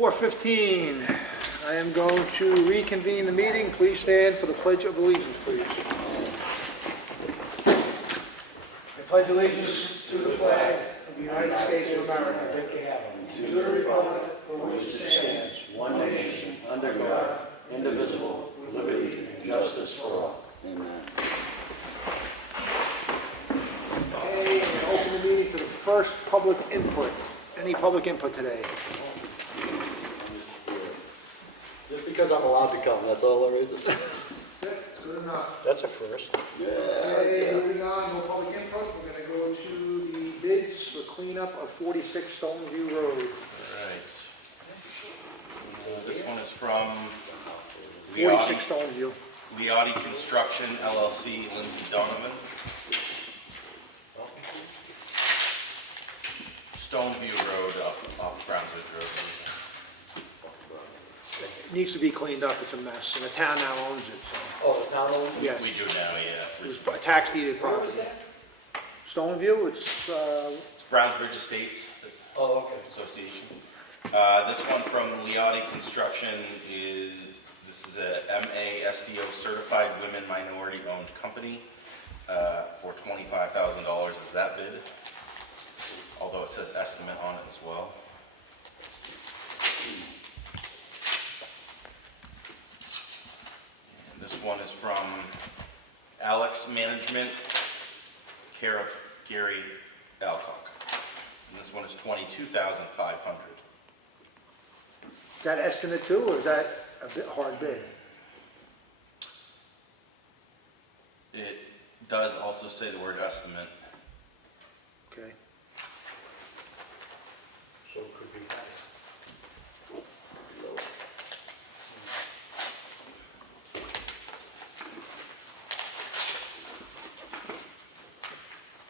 4:15. I am going to reconvene the meeting. Please stand for the Pledge of Allegiance, please. I pledge allegiance to the flag of the United States of America, to the republic for which it stands, one nation, under God, indivisible, with liberty and justice for all. Amen. Okay, and open the meeting to the first public input. Any public input today? Just because I'm allowed to come, that's all there is. Good enough. That's a first. Okay, moving on, no public input. We're going to go to the bids for cleanup of 46 Stoneview Road. Alright. This one is from 46 Stoneview. Liotti Construction LLC, Lindsay Donovan. Stoneview Road off Brownsridge Road. It needs to be cleaned up. It's a mess, and the town now owns it. So. Oh, the town owns? Yes, We do now, yeah. it's a tax deeded property. Where was that? Stoneview, it's It's Brownsridge Estates Oh, okay. Association. This one from Liotti Construction is a MASDO certified women minority owned company for $25,000 is that bid, although it says estimate on it as well. And this one is from Alex Management, care of Gary Alcock. And this one is $22,500. is that estimate too, or is that a bit hard bid? It does also say the word estimate. Okay. So it could be higher.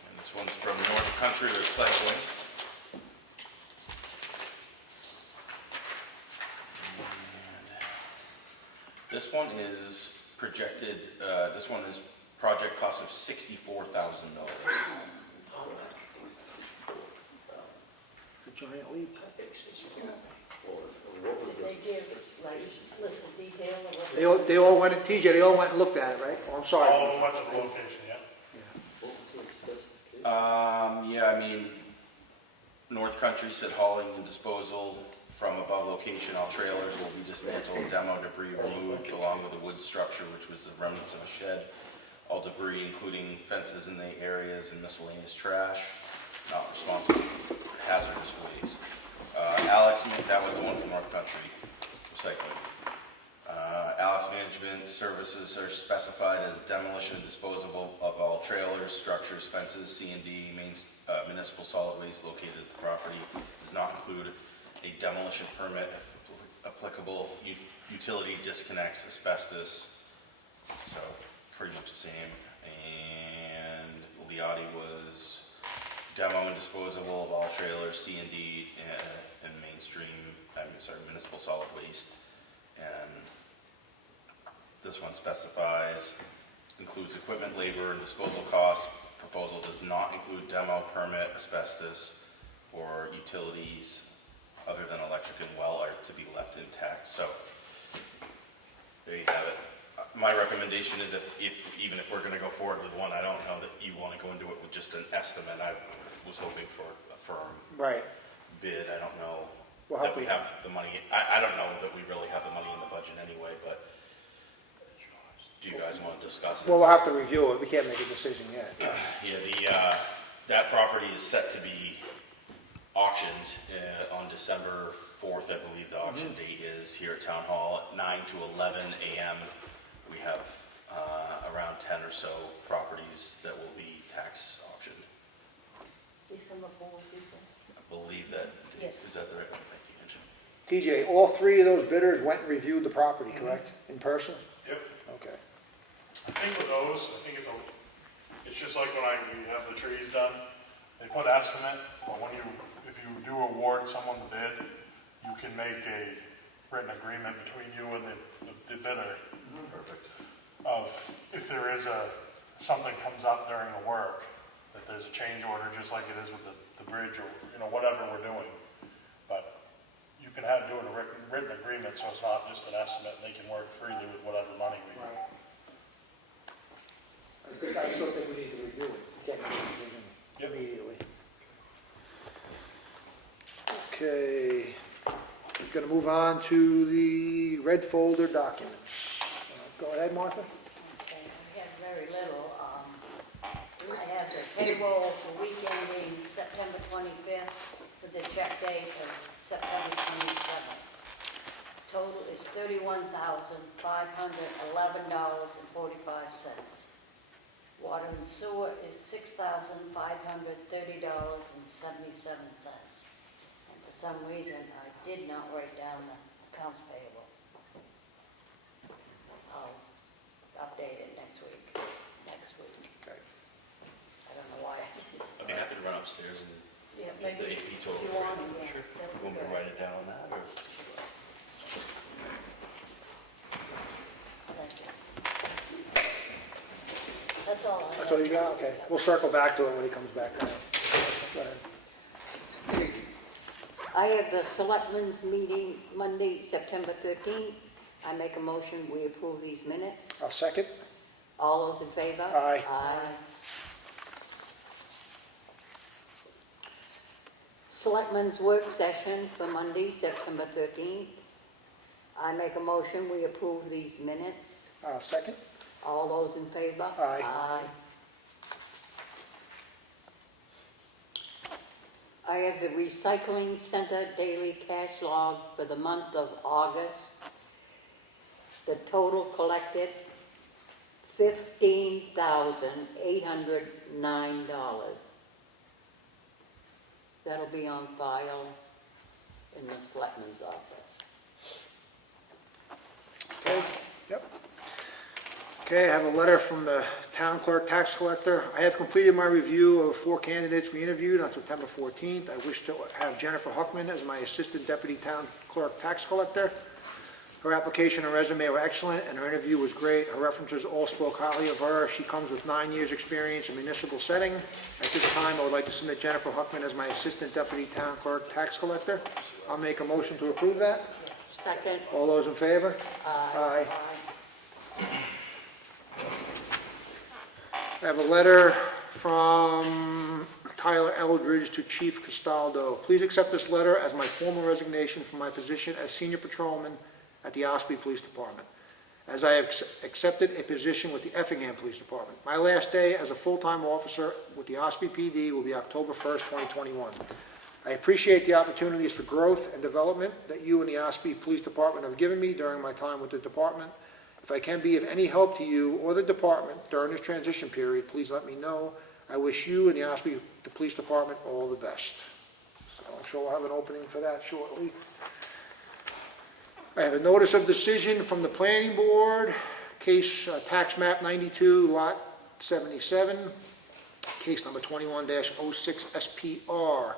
And this one's from North Country Recycling. And this one is projected, this one is project cost of $64,000. A giant leap. Did they give, like, list of detail of what? They all went, TJ, they all went and looked at it, right? Oh, I'm sorry. All went to the location, yeah. What was the specification? Yeah, I mean, North Country said hauling and disposal from above location, all trailers will be dismantled, demo debris removed along with the wood structure, which was the remnants of a shed. All debris, including fences in the areas and miscellaneous trash, not responsible for hazardous waste. Alex, that was the one from North Country Recycling. Alex Management Services are specified as demolition and disposal of all trailers, structures, fences, C&D, municipal solid waste located at the property. Does not include a demolition permit if applicable, utility disconnects, asbestos, so pretty much the same. And Liotti was demo and disposable of all trailers, C&D, and municipal solid waste. And this one specifies, includes equipment, labor, and disposal costs. Proposal does not include demo, permit, asbestos, or utilities other than electric and well are to be left intact. So there you have it. My recommendation is even if we're going to go forward with one, I don't know that you want to go into it with just an estimate. I was hoping for a firm Right. bid. I don't know We'll that have we to- have the money. I don't know that we really have the money in the budget anyway, but do you guys want to discuss it? Well, we'll have to review it. We can't make a decision yet. Yeah, that property is set to be auctioned on December 4th, I believe the auction date is, here at Town Hall at 9 to 11 a.m. We have around 10 or so properties that will be tax auctioned. December 4th, you said? I believe that, Yes. is that the right one? Thank you, Angela. TJ, all three of those bidders went and reviewed the property, correct? In person? Yep. Okay. I think with those, I think it's just like when we have the trees done, they put estimate, but if you do award someone the bid, you can make a written agreement between you and the bidder. Perfect. Of if there is something comes up during the work, that there's a change order, just like it is with the bridge or, whatever we're doing. But you can do a written so it's not just an estimate, and they can work freely with whatever money we Right. I still think we need to review it. We can't make a decision Yep. immediately. Okay, we're going to move on to the red folder documents. Go ahead, Martha. Okay, we have very little. I have the payroll for week ending September 25th with the check date of September 27th. Total is $31,511.45. Water and sewer is $6,530.77. And for some reason, I did not write down the accounts payable. I'll update it next week. Okay. I don't know why I didn't. I'd be happy to run upstairs and Yeah, get the maybe AP if total. you for want you. to, yeah. Sure. that You would want me be to great. write it down on that, or? Thank you. That's all I have. That's all you got? Okay. We'll circle back to it when he comes back down. Go ahead. I have the Selectmen's meeting Monday, September 13th. I make a motion, we approve these minutes. I'll second. All those in favor? Aye. Aye. Selectmen's work session for Monday, September 13th. I make a motion, we approve these minutes. I'll second. All those in favor? Aye. Aye. I have the Recycling Center daily cash log for the month of August. The total collected, $15,809. That'll be on file in the Selectmen's office. Okay, yep. Okay, I have a letter from the town clerk tax collector. I have completed my review of 4 candidates we interviewed on September 14th. I wish to have Jennifer Huckman as my assistant deputy town clerk tax collector. Her application and resume were excellent, and her interview was great. Her references all spoke highly of her. She comes with 9 years' experience in municipal setting. At this time, I would like to submit Jennifer Huckman as my assistant deputy town clerk tax collector. I'll make a motion to approve that. Second. All those in favor? Aye. I have a letter from Tyler Eldridge to Chief Castaldo. Please accept this letter as my formal resignation from my position as senior patrolman at the Ossipee Police Department, as I have accepted a position with the Effingham Police Department. My last day as a full-time officer with the Ossipee PD will be October 1st, 2021. I appreciate the opportunities for growth and development that you and the Ossipee Police Department have given me during my time with the department. If I can be of any help to you or the department during this transition period, please let me know. I wish you and the Ossipee Police Department all the best. So I'm sure we'll have an opening for that shortly. I have a notice of decision from the planning board, case tax map 92, lot 77, case number 21-06 SPR.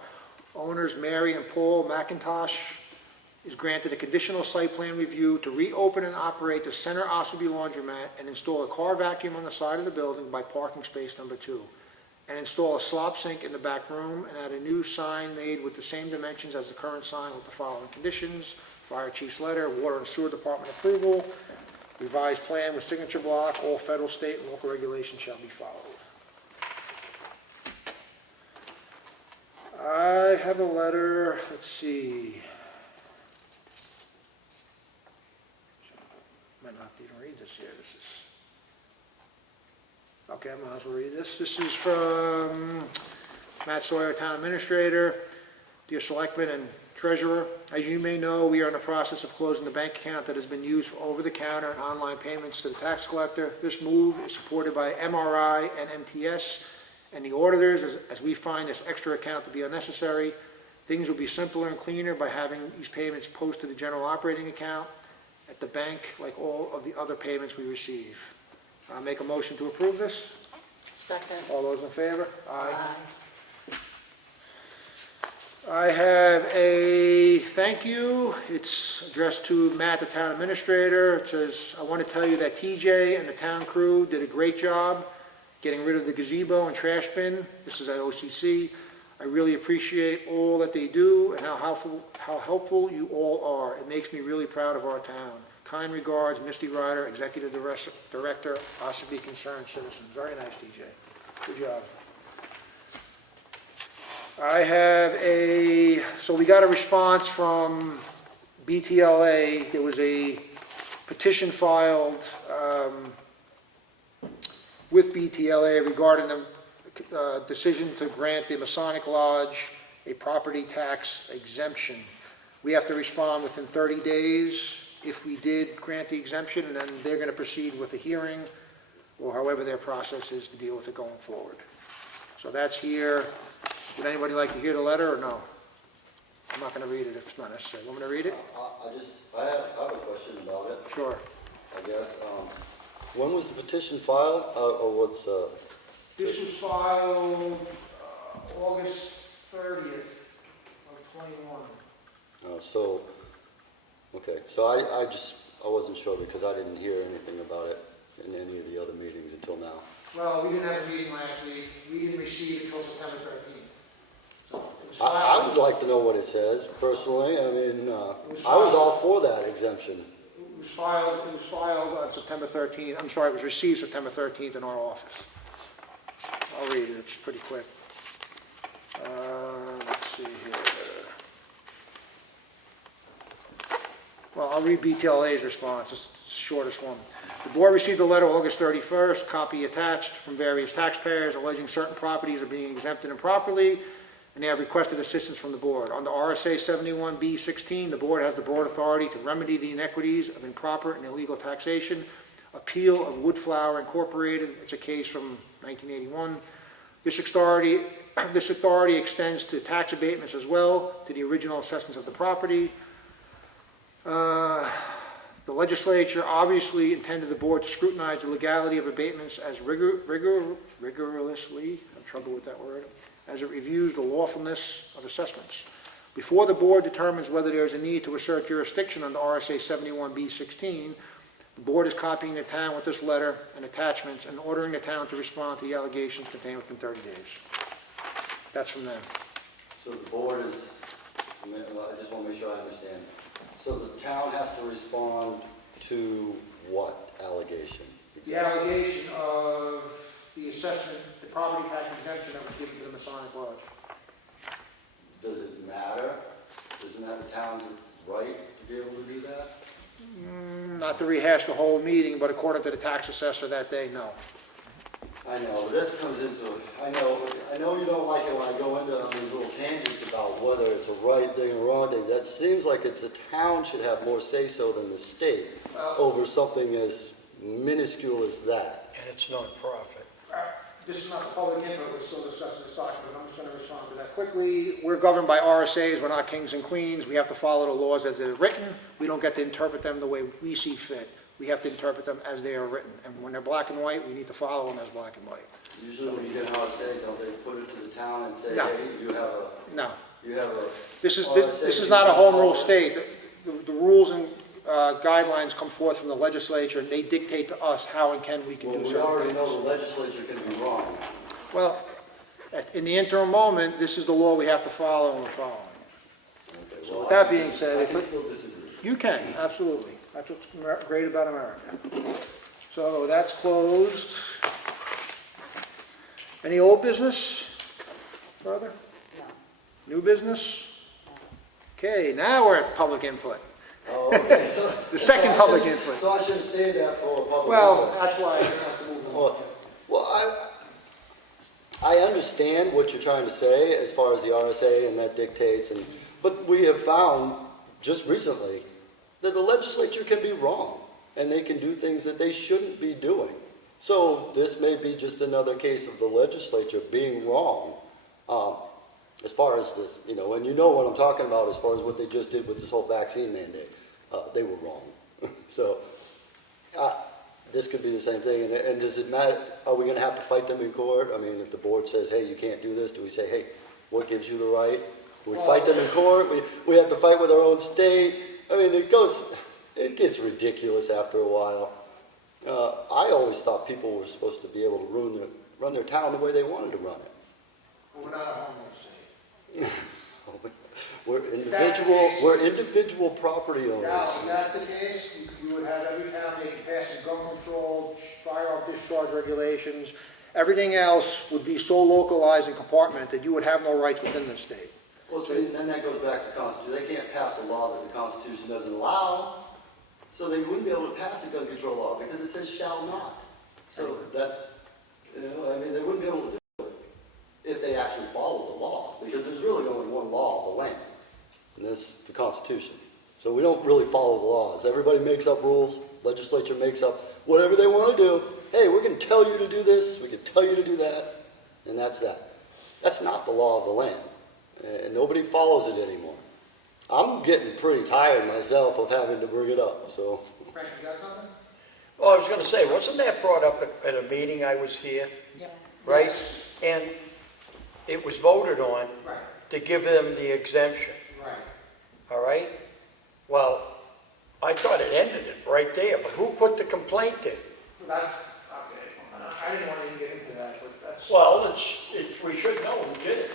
Owners Mary and Paul McIntosh is granted a conditional site plan review to reopen and operate the Center Ossipee Laundromat and install a car vacuum on the side of the building by parking space number 2, and install a slop sink in the back room, and add a new sign made with the same dimensions as the current sign with the following conditions: Fire Chief's letter, Water and Sewer Department approval, revised plan with signature block, all federal, state, and local regulations shall be followed. I have a letter, let's see. Might not have to even read this here. This is, okay, I might as well read this. This is from Matt Sawyer, Town Administrator. Dear Selectmen and Treasurer, as you may know, we are in the process of closing the bank account that has been used for over-the-counter and online payments to the tax collector. This move is supported by MRI and MTS and the auditors, as we find this extra account to be unnecessary. Things will be simpler and cleaner by having these payments posted to the general operating account at the bank, like all of the other payments we receive. I'll make a motion to approve this. Second. All those in favor? Aye. I have a thank you. It's addressed to Matt, the town administrator. It says, I want to tell you that TJ and the town crew did a great job getting rid of the gazebo and trash bin. This is at OCC. I really appreciate all that they do and how helpful you all are. It makes me really proud of our town. Kind regards, Misty Ryder, Executive Director, Ossipee Concerned Citizens. Very nice, DJ. Good job. So we got a response from BTLA. There was a petition filed with BTLA regarding the decision to grant the Masonic Lodge a property tax exemption. We have to respond within 30 days if we did grant the exemption, and then they're going to proceed with a hearing, or however their process is to deal with it going forward. So that's here. Would anybody like to hear the letter, or no? I'm not going to read it if it's not necessary. Want me to read it? I have a question about it, Sure. I guess. When was the petition filed, or what's, This was filed August 30th of 21. okay, so I wasn't sure because I didn't hear anything about it in any of the other meetings until now. Well, we didn't have a meeting last week. We didn't receive it until September 13th. So it was I would filed, like to know what it says, personally. I mean, I was all for that exemption. it was filed on September 13th. I'm sorry, it was received September 13th in our office. I'll read it, it's pretty quick. Let's see here. Well, I'll read BTLA's response, it's the shortest one. The board received a letter August 31st, copy attached, from various taxpayers alleging certain properties are being exempted improperly, and they have requested assistance from the board. Under RSA 71B16, the board has the broad authority to remedy the inequities of improper and illegal taxation. Appeal of Woodflower Incorporated, it's a case from 1981. This authority extends to tax abatements as well, to the original assessments of the property. The legislature obviously intended the board to scrutinize the legality of abatements as rigorously, I have trouble with that word, as it reviews the lawfulness of assessments. Before the board determines whether there is a need to assert jurisdiction under RSA 71B16, the board is copying the town with this letter and attachments and ordering the town to respond to the allegations contained within 30 days. That's from them. So the board is, I just want to make sure I understand. So the town has to respond to what allegation? The allegation of the assessment, the property tax exemption that was given to the Masonic Lodge. Does it matter? Isn't that the town's right to be able to do that? Not to rehash the whole meeting, but according to the tax assessor that day, no. I know, but this comes into, I know you don't like it when I go into these little tangents about whether it's a right thing or wrong thing. That seems like it's a town should have more say-so than the state over something as minuscule as that. And it's non-profit. This is not public input, we're still discussing this document, I'm just going to respond to that quickly. We're governed by RSAs, we're not kings and queens, we have to follow the laws as they're written, we don't get to interpret them the way we see fit. We have to interpret them as they are written, and when they're black and white, we need to follow them as black and white. Usually when you get an RSA, don't they put it to the town and say, No. hey, you have No, a this is RSA not a home rule follow. state. The rules and guidelines come forth from the legislature, and they dictate to us how and can we can Well, do we certain already things. know the legislature can be wrong. Well, in the interim moment, this is the law we have to follow, and we're following it. Okay, So well, with that I being said, I can still disagree. You can, absolutely. That's what's great about America. So that's closed. Any old business, brother? No. New business? Okay, now we're at public input. Oh, okay, so. The second public input. So I should say that for a public. Well, input. that's why I have to move on. Well, I understand what you're trying to say as far as the RSA and that dictates, but we have found just recently that the legislature can be wrong and they can do things that they shouldn't be doing. So this may be just another case of the legislature being wrong as far as this, and you know what I'm talking about as far as what they just did with this whole vaccine mandate. They were wrong. So this could be the same thing. And does it matter? Are we going to have to fight them in court? I mean, if the board says, hey, you can't do this, do we say, hey, what gives you the right? We fight them in court. We have to fight with our own state. I mean, it gets ridiculous after a while. I always thought people were supposed to be able to run their town the way they wanted to run it. We're not a home rule state. We're individual property Now, owners. if that's the case, you would have every town making passes, gun-controlled, firearm discharge regulations. Everything else would be so localized and compartmented, you would have no rights within the state. Well, see, then that goes back to Constitution. They can't pass a law that the Constitution doesn't allow, so they wouldn't be able to pass a gun control law because it says shall not. So that's, they wouldn't be able to do it if they actually follow the law, because there's really only one law of the land, and that's the Constitution. So we don't really follow the laws. Everybody makes up rules, legislature makes up whatever they want to do. Hey, we can tell you to do this, we can tell you to do that, and that's that. That's not the law of the land, and nobody follows it anymore. I'm getting pretty tired myself of having to bring it up, so. Frank, you got something? Well, I was going to say, wasn't that brought up at a meeting I was here, right? And it was voted on Right, to give them the exemption, right. all right? Well, I thought it ended it right there, but who put the complaint in? That's, okay, I didn't want to even get into that, but that's. Well, we should know who did it.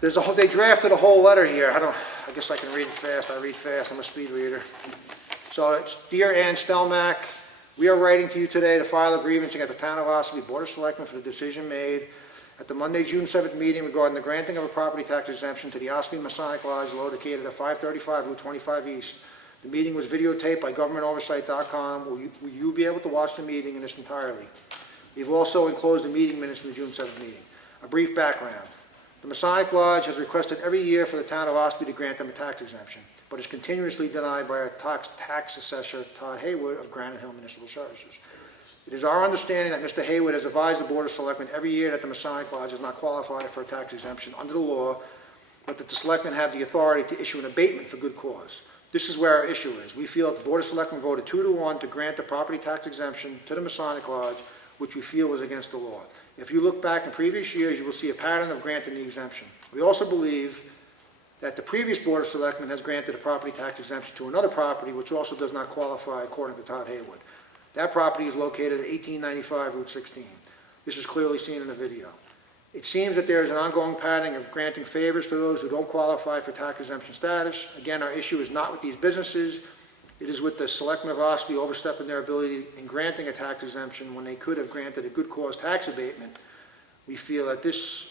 There's a whole, they drafted a whole letter here. I guess I can read it fast. I read fast. I'm a speed reader. So it's, Dear Ann Stelmack, we are writing to you today to file a grievance against the Town of Ossipee Board of Selectmen for the decision made at the Monday, June 7th meeting regarding the granting of a property tax exemption to the Ossipee Masonic Lodge located at 535 Route 25 East. The meeting was videotaped by GovernmentOversite.com. Will you be able to watch the meeting in its entirety? We've also enclosed the meeting minutes from the June 7th meeting. A brief background. The Masonic Lodge has requested every year for the town of Ossipee to grant them a tax exemption, but is continuously denied by our tax assessor, Todd Haywood of Granite Hill Municipal Services. It is our understanding that Mr. Haywood has advised the Board of Selectmen every year that the Masonic Lodge does not qualify for a tax exemption under the law, but that the Selectmen have the authority to issue an abatement for good cause. This is where our issue is. We feel that the Board of Selectmen voted 2-1 to grant the property tax exemption to the Masonic Lodge, which we feel was against the law. If you look back in previous years, you will see a pattern of granting the exemption. We also believe that the previous Board of Selectmen has granted a property tax exemption to another property which also does not qualify according to Todd Haywood. That property is located at 1895 Route 16. This is clearly seen in the video. It seems that there is an ongoing pattern of granting favors to those who don't qualify for tax exemption status. Again, our issue is not with these businesses. It is with the Selectmen of Ossipee overstepping their ability in granting a tax exemption when they could have granted a good cause tax abatement. We feel that this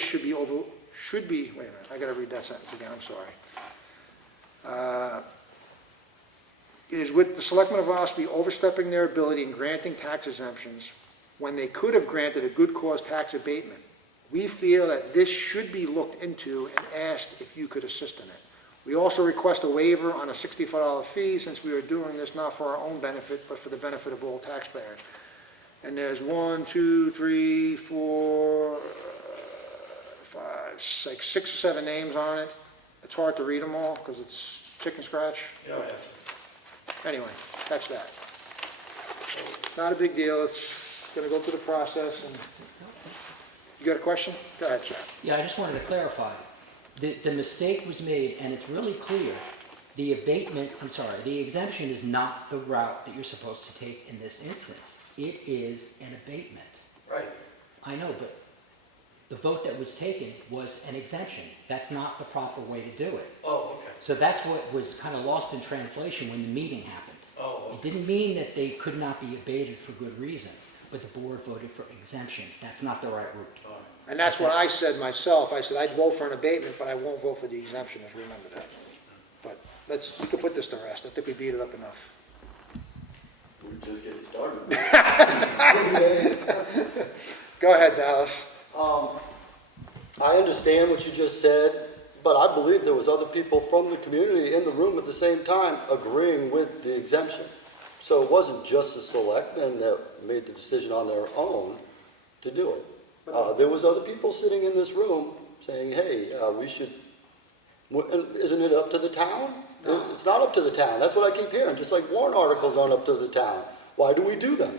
should be, wait a minute, I gotta read that sentence again, I'm sorry. It is with the Selectmen of Ossipee overstepping their ability in granting tax exemptions when they could have granted a good cause tax abatement. We feel that this should be looked into and asked if you could assist in it. We also request a waiver on a $65 fee since we are doing this not for our own benefit, but for the benefit of all taxpayers. And there's 1, 2, 3, 4, 5, 6, 6 or 7 names on it. It's hard to read them all because it's chicken scratch. You don't have to. Anyway, that's that. It's not a big deal. It's going to go through the process. And you got a question? Go ahead, Chad. Yeah, I just wanted to clarify. The mistake was made, and it's really clear. The exemption is not the route that you're supposed to take in this instance. It is an abatement. Right. I know, but the vote that was taken was an exemption. That's not the proper way to do it. Oh, okay. So that's what was kind of lost in translation when the meeting happened. Oh, It didn't mean that they could not be abated for good reason, but the board voted for exemption. That's not the right route. And that's what I said myself. I said I'd vote for an abatement, but I won't vote for the exemption, if you remember that. But we can put this to rest. I think we beat it up enough. We're just getting started. Go ahead, Dallas. I understand what you just said, but I believe there was other people from the community in the room at the same time agreeing with the exemption. So it wasn't just the selectmen that made the decision on their own to do it. There was other people sitting in this room saying, hey, we should, isn't it up to the town? No. It's not up to the town. That's what I keep hearing. Just like warrant articles aren't up to the town. Why do we do them?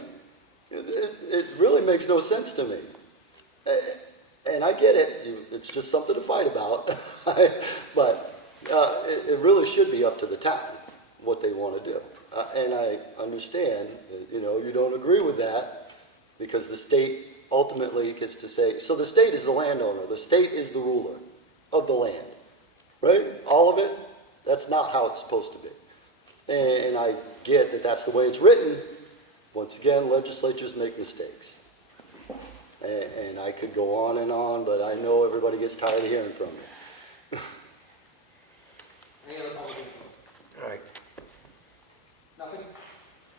It really makes no sense to me. And I get it. It's just something to fight about. But it really should be up to the town what they want to do. And I understand that, you don't agree with that because the state ultimately gets to say, so the state is the landowner, the state is the ruler of the land, right? All of it, that's not how it's supposed to be. And I get that that's the way it's written. Once again, legislatures make mistakes. And I could go on, but I know everybody gets tired of hearing from me. Any other public input? All right. Nothing?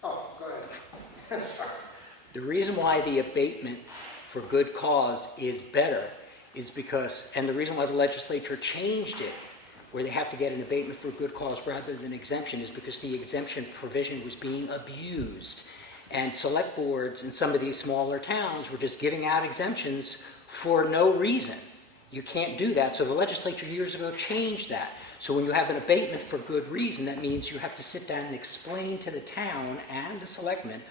Oh, go ahead. Sorry. The reason why the abatement for good cause is better is because, and the reason why the legislature changed it, where they have to get an abatement for good cause rather than exemption, is because the exemption provision was being abused. And select boards in some of these smaller towns were just giving out exemptions for no reason. You can't do that, so the legislature years ago changed that. So when you have an abatement for good reason, that means you have to sit down and explain to the town and the selectmen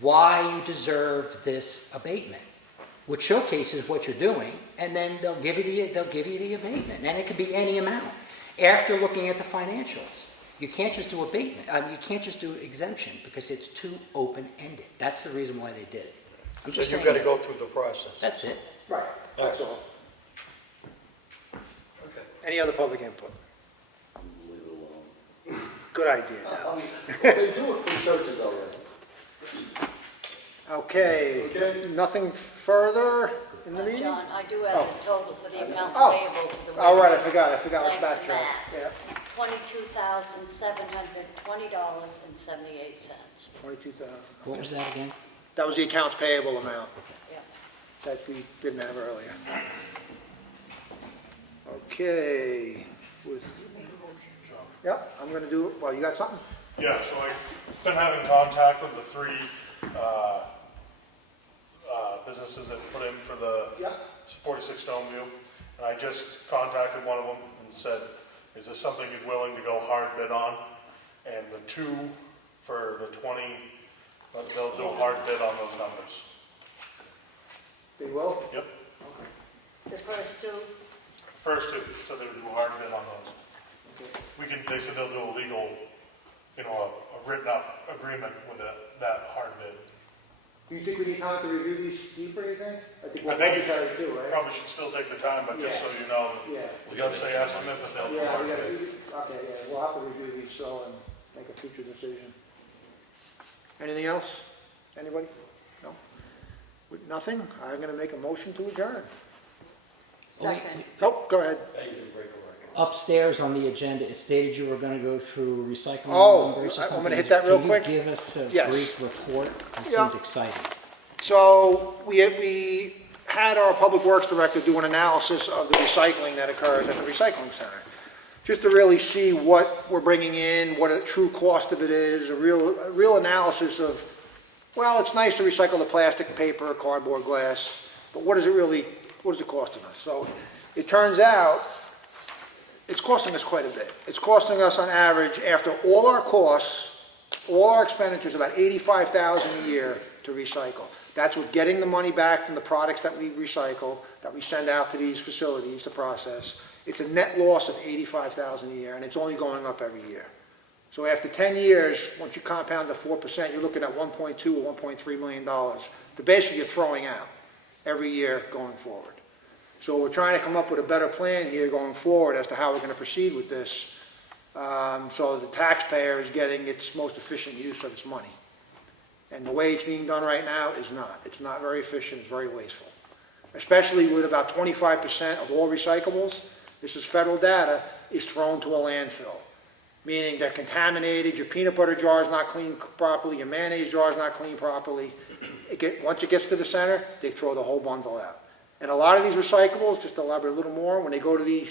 why you deserve this abatement, which showcases what you're doing, and then they'll give you the abatement, and it could be any amount. After looking at the financials, you can't just do abatement. You can't just do exemption because it's too open-ended. That's the reason why they did it. I'm So just you've saying got to go through the process. That's it. Right, that's all. Okay. Any other public input? Leave it alone. Good idea, Al. They do it for churches already. Okay, Okay. nothing further in the meeting? John, I do have the total for the accounts Oh. payable for the. All right, I week. forgot, let's Thanks to backtrack. Matt. Yeah, $22,720.78. 22,000. What was that again? That was the accounts payable amount Yeah. that we didn't have earlier. Okay, yep, I'm gonna do, well, you got something? Yeah, so I've been having contact with the three businesses that put in for the Yep. 46 Stone View. And I just contacted one of them and said, is this something you're willing to go hard bid on? And the two for the 20, they'll do a hard bid on those numbers. They will? Yep, The first two, first two, so they'll do a hard bid on those. They said they'll do a legal, a written up agreement with that hard bid. Do you think we need time to review these deeper, you think? I think I we're think you necessary to do, right? probably should still take the time, but just so you know, Yeah, we gotta say estimate, but they'll do a yeah, hard we gotta, bid. okay, yeah, we'll have to review these so and make a future decision. Anything else? Anybody? No? With nothing, I'm gonna make a motion to adjourn. Second. Oh, go ahead. Upstairs on the agenda, it stated you were going to go through recycling Oh, numbers or I'm something. gonna hit that real quick. Can you give us a Yes. brief report? It Yeah. seemed exciting. So we had our Public Works Director do an analysis of the recycling that occurs at the recycling center, just to really see what we're bringing in, what the true cost of it is, a real analysis of, well, it's nice to recycle the plastic, paper, cardboard, glass, but what is it costing us? So it turns out it's costing us quite a bit. It's costing us on average, after all our costs, all our expenditures, about $85,000 a year to recycle. That's with getting the money back from the products that we recycle, that we send out to these facilities to process. It's a net loss of $85,000 a year, and it's only going up every year. So after 10 years, once you compound the 4%, you're looking at $1.2 or $1.3 million that basically you're throwing out every year going forward. So we're trying to come up with a better plan here going forward as to how we're going to proceed with this, so the taxpayer is getting its most efficient use of its money. And the way it's being done right now is not. It's not very efficient, it's very wasteful. Especially with about 25% of all recyclables, this is federal data, is thrown to a landfill. Meaning they're contaminated, your peanut butter jar is not cleaned properly, your mayonnaise jar is not cleaned properly. Once it gets to the center, they throw the whole bundle out. And a lot of these recyclables, just to elaborate a little more, when they go to these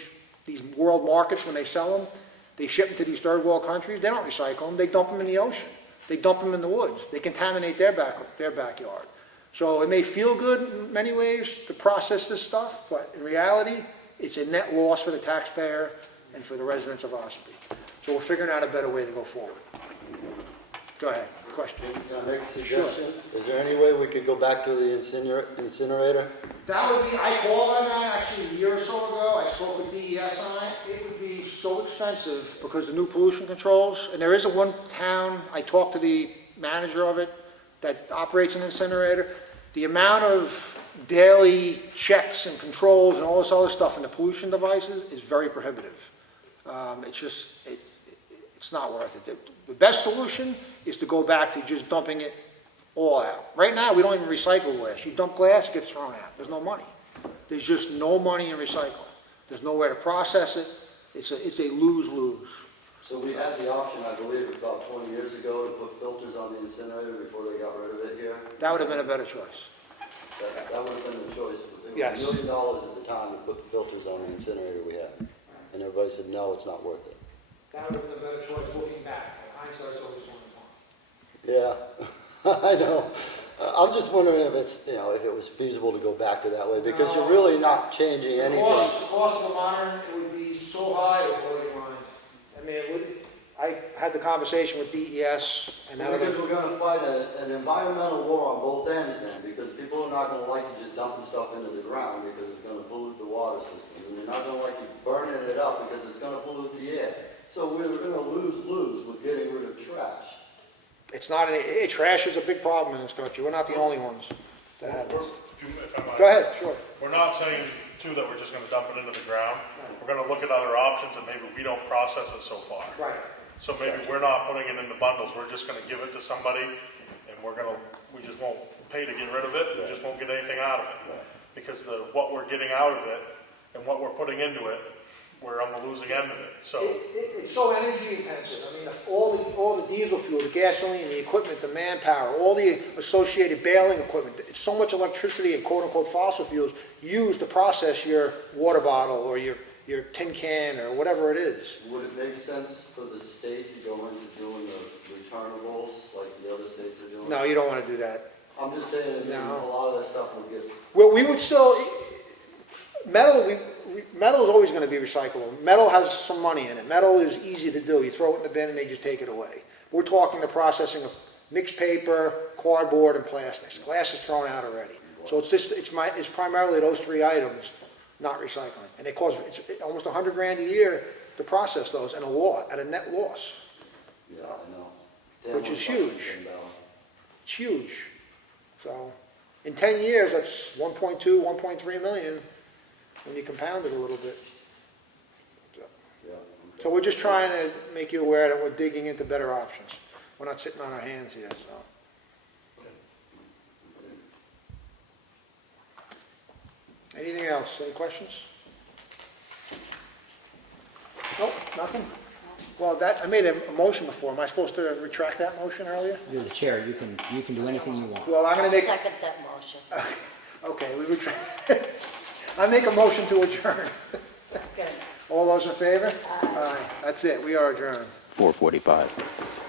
world markets, when they sell them, they ship them to these third world countries, they don't recycle them, they dump them in the ocean. They dump them in the woods. They contaminate their backyard. So it may feel good in many ways to process this stuff, but in reality, it's a net loss for the taxpayer and for the residents of Ossipee. So we're figuring out a better way to go forward. Go ahead, question. Can I make a suggestion? Is there any way we could go back to the incinerator? That would be, I called on that actually a year or so ago. I spoke with DES on it. It would be so expensive because of new pollution controls. And there is one town, I talked to the manager of it that operates an incinerator. The amount of daily checks and controls and all this other stuff and the pollution devices is very prohibitive. It's just, it's not worth it. The best solution is to go back to just dumping it all out. Right now, we don't even recycle glass. You dump glass, it gets thrown out. There's no money. There's just no money in recycling. There's nowhere to process it. It's a lose-lose. So we had the option, I believe, about 20 years ago to put filters on the incinerator before they got rid of it here. That would have been a better choice. That would have been the choice. It Yes. was $1 million at the time to put the filters on the incinerator we had. And everybody said, no, it's not worth it. That would have been a better choice looking back. Hindsight's always 20/20. Yeah, I know. I'm just wondering if it's, you know, if it was feasible to go back to that way, because you're really not changing The anything. cost of the modern, it would be so high, it would blow your mind. I mean, I had the conversation with DES and that Because other, we're gonna fight an environmental war on both ends then, because people are not gonna like you just dumping stuff into the ground because it's gonna pollute the water system. And they're not gonna like you burning it up because it's gonna pollute the air. So we're gonna lose-lose with getting rid of trash. it's not, trash is a big problem in this country. We're not the only ones that have it. If I might. Go ahead, sure. We're not saying, too, that we're just gonna dump it into the ground. We're gonna look at other options and maybe we don't process it so far. Right. So maybe we're not putting it into bundles, we're just gonna give it to somebody and we just won't pay to get rid of it, we just won't get anything out of it. Because what we're getting out of it and what we're putting into it, we're on the losing end of it, so. It's so energy intensive. I mean, all the diesel fuel, the gasoline, the equipment, the manpower, all the associated baling equipment, it's so much electricity and quote-unquote fossil fuels used to process your water bottle or your tin can or whatever it is. Would it make sense for the state to go into doing the returnables like the other states are doing? No, you don't want to do that. I'm just saying, No. a lot of that stuff would get, Well, we would still, metal is always going to be recyclable. Metal has some money in it. Metal is easy to do. You throw it in the bin and they just take it away. We're talking the processing of mixed paper, cardboard, and plastics. Glass is thrown out already. So it's primarily those three items, not recycling. And it costs almost $100 grand a year to process those at a net loss. yeah, I know. Damn, Which is what's fucking huge. $10. It's huge. So in 10 years, that's 1.2, 1.3 million when you compound it a little bit. Yeah, okay. So we're just trying to make you aware that we're digging into better options. We're not sitting on our hands here, so. Anything else? Any questions? Nope, nothing? Well, I made a motion before. Am I supposed to retract that motion earlier? You're the chair, you can do anything you want. Well, I'm I'll gonna make, second that motion. okay, we retract. I make a motion to adjourn. Second. All those in favor? Aye. That's it, we are adjourned. 4:45.